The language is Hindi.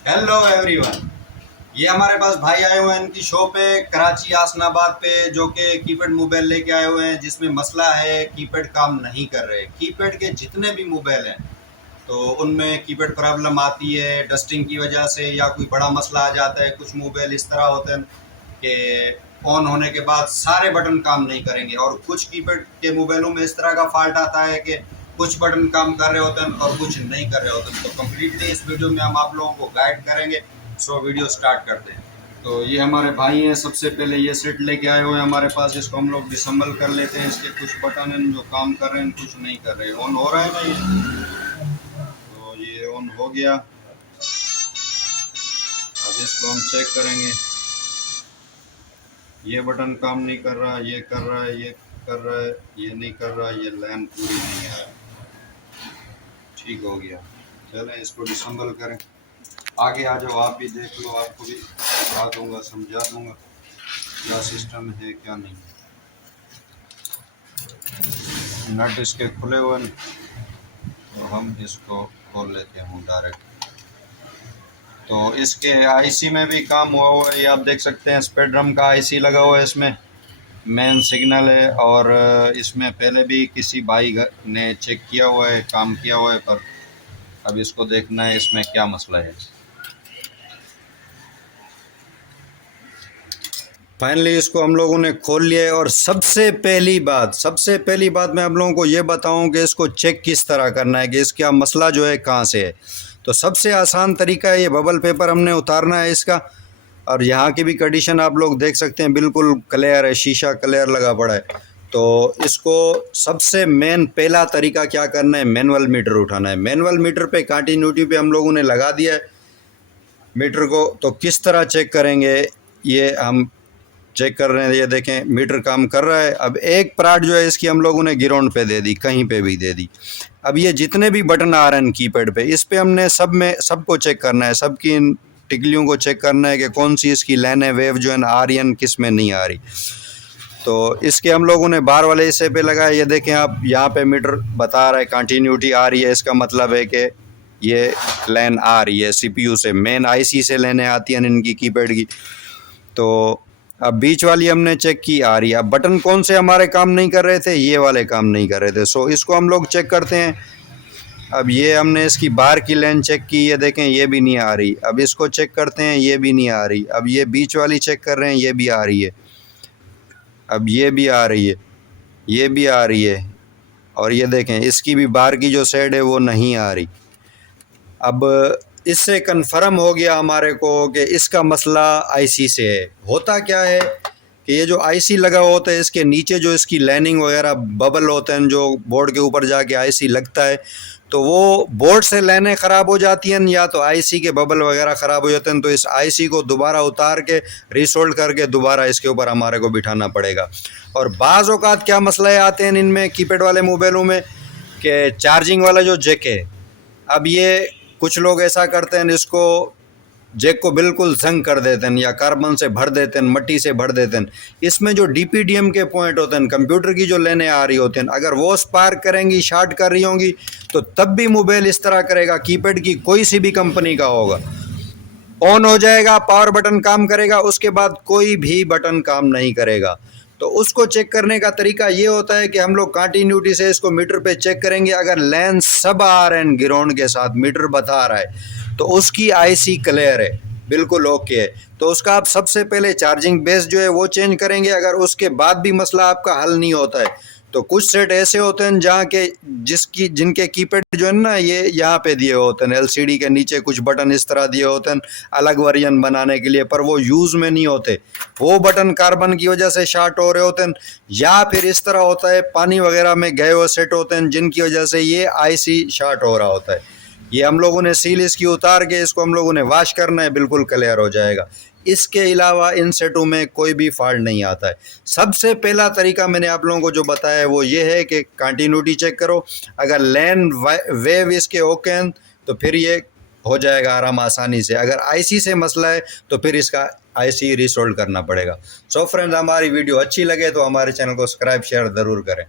Hello everyone. ये हमारे पास भाई आए हुए हैं इनकी शॉप पे कराची आसनाबाद पे, जो कि कीपैड मोबाइल लेके आए हुए हैं, जिसमें मसला है कीपैड काम नहीं कर रहे। कीपैड के जितने भी मोबाइल हैं तो उनमें कीपैड प्रॉब्लम आती है डस्टिंग की वजह से, या कोई बड़ा मसला आ जाता है। कुछ मोबाइल इस तरह होते हैं कि ऑन होने के बाद सारे बटन काम नहीं करेंगे, और कुछ कीपैड के मोबाइलों में इस तरह का फॉल्ट आता है कि कुछ बटन काम कर रहे होते हैं और कुछ नहीं कर रहे होते हैं। तो कम्प्लीटली इस वीडियो में हम आप लोगों को गाइड करेंगे। सो वीडियो स्टार्ट करते हैं। तो ये हमारे भाई हैं, सबसे पहले ये सेट लेके आए हुए हैं हमारे पास। इसको हम लोग डिसम्बल कर लेते हैं। इसके कुछ बटन हैं जो काम कर रहे हैं, कुछ नहीं कर रहे। ऑन हो रहा है ना ये, तो ये ऑन हो गया। अब इसको हम चेक करेंगे। ये बटन काम नहीं कर रहा, ये कर रहा है, ये कर रहा है, ये नहीं कर रहा, ये लाइन पूरी नहीं आ रहा। ठीक हो गया। चलें इसको डिसम्बल करें। आगे आ जाओ, आप भी देख लो, आपको भी बता दूंगा, समझा दूंगा क्या सिस्टम है क्या नहीं। नट इसके खुले हुए हैं, तो हम इसको खोल लेते हैं डायरेक्ट। तो इसके आईसी में भी काम हुआ हुआ है, ये आप देख सकते हैं। स्पेक्ट्रम का आईसी लगा हुआ है इसमें, मेन सिग्नल है। और इसमें पहले भी किसी भाई ने चेक किया हुआ है, काम किया हुआ है, पर अब इसको देखना है इसमें क्या मसला है। फाइनली इसको हम लोगों ने खोल लिया है। और सबसे पहली बात मैं आप लोगों को ये बताऊं कि इसको चेक किस तरह करना है, कि इसका मसला जो है कहाँ से है। तो सबसे आसान तरीका है, ये बबल पेपर हमने उतारना है इसका। और यहाँ की भी कंडीशन आप लोग देख सकते हैं, बिल्कुल क्लियर है, शीशा क्लियर लगा पड़ा है। तो इसको सबसे मेन पहला तरीका क्या करना है, मैनुअल मीटर उठाना है। मैनुअल मीटर पे कंटिन्यूटी पे हम लोगों ने लगा दिया है मीटर को। तो किस तरह चेक करेंगे, ये हम चेक कर रहे हैं। ये देखें मीटर काम कर रहा है। अब एक पार्ट जो है इसकी हम लोगों ने ग्राउंड पे दे दी, कहीं पे भी दे दी। अब ये जितने भी बटन आ रहे हैं कीपैड पे, इस पे हमने सब में सबको चेक करना है, सबकी इन टिकलियों को चेक करना है कि कौन सी इसकी लाइन है, वेव जो है ना आ रही है, किस में नहीं आ रही। तो इसके हम लोगों ने बार वाले हिस्से पे लगाया। ये देखें आप, यहाँ पे मीटर बता रहा है कंटिन्यूटी आ रही है। इसका मतलब है कि ये लाइन आ रही है सीपीयू से, मेन आईसी से लाइनें आती हैं इनकी कीपैड की। तो अब बीच वाली हमने चेक की, आ रही है। अब बटन कौन से हमारे काम नहीं कर रहे थे, ये वाले काम नहीं कर रहे थे। सो इसको हम लोग चेक करते हैं। अब ये हमने इसकी बाहर की लाइन चेक की, ये देखें ये भी नहीं आ रही। अब इसको चेक करते हैं, ये भी नहीं आ रही। अब ये बीच वाली चेक कर रहे हैं, ये भी आ रही है। अब ये भी आ रही है, ये भी आ रही है। और ये देखें इसकी भी बाहर की जो साइड है वो नहीं आ रही। अब इससे कन्फर्म हो गया हमारे को कि इसका मसला आईसी से है। होता क्या है कि ये जो आईसी लगा हुआ होता है, इसके नीचे जो इसकी लाइनिंग वगैरह बबल होते हैं, जो बोर्ड के ऊपर जाके आईसी लगता है, तो वो बोर्ड से लाइनें ख़राब हो जाती हैं, या तो आईसी के बबल वगैरह ख़राब हो जाते हैं। तो इस आईसी को दोबारा उतार के रीसोल्ड करके दोबारा इसके ऊपर हमारे को बिठाना पड़ेगा। और बाज़ औक़ात क्या मसले आते हैं इनमें कीपैड वाले मोबाइलों में, कि चार्जिंग वाला जो जैक है, अब ये कुछ लोग ऐसा करते हैं, इसको जैक को बिल्कुल जंग कर देते हैं, या कार्बन से भर देते हैं, मिट्टी से भर देते हैं। इसमें जो डीपीडीएम के पॉइंट होते हैं, कंप्यूटर की जो लाइनें आ रही होती हैं, अगर वो स्पार्क करेंगी, शॉर्ट कर रही होंगी, तो तब भी मोबाइल इस तरह करेगा। कीपैड की कोई सी भी कंपनी का होगा, ऑन हो जाएगा, पावर बटन काम करेगा, उसके बाद कोई भी बटन काम नहीं करेगा। तो उसको चेक करने का तरीका ये होता है कि हम लोग कंटिन्यूटी से इसको मीटर पे चेक करेंगे। अगर लाइन सब आ रहे हैं ग्राउंड के साथ, मीटर बता रहा है, तो उसकी आईसी क्लियर है, बिल्कुल ओके है। तो उसका आप सबसे पहले चार्जिंग बेस जो है वो चेंज करेंगे। अगर उसके बाद भी मसला आपका हल नहीं होता है, तो कुछ सेट ऐसे होते हैं जहाँ के जिनके कीपैड जो है ना, ये यहाँ पे दिए होते हैं, एलसीडी के नीचे कुछ बटन इस तरह दिए होते हैं अलग वर्जन बनाने के लिए, पर वो यूज़ में नहीं होते। वो बटन कार्बन की वजह से शॉर्ट हो रहे होते हैं, या फिर इस तरह होता है पानी वगैरह में गए हुए सेट होते हैं, जिनकी वजह से ये आईसी शॉर्ट हो रहा होता है। ये हम लोगों ने सील इसकी उतार के इसको हम लोगों ने वॉश करना है, बिल्कुल क्लियर हो जाएगा। इसके अलावा इन सेटों में कोई भी फॉल्ट नहीं आता है। सबसे पहला तरीका मैंने आप लोगों को जो बताया है वो ये है कि कंटिन्यूटी चेक करो। अगर लैन वेव इसके ओके हैं तो फिर ये हो जाएगा आराम आसानी से। अगर आईसी से मसला है तो फिर इसका आईसी रीसोल्व करना पड़ेगा। सो फ्रेंड्स, हमारी वीडियो अच्छी लगे तो हमारे चैनल को सब्सक्राइब शेयर ज़रूर करें।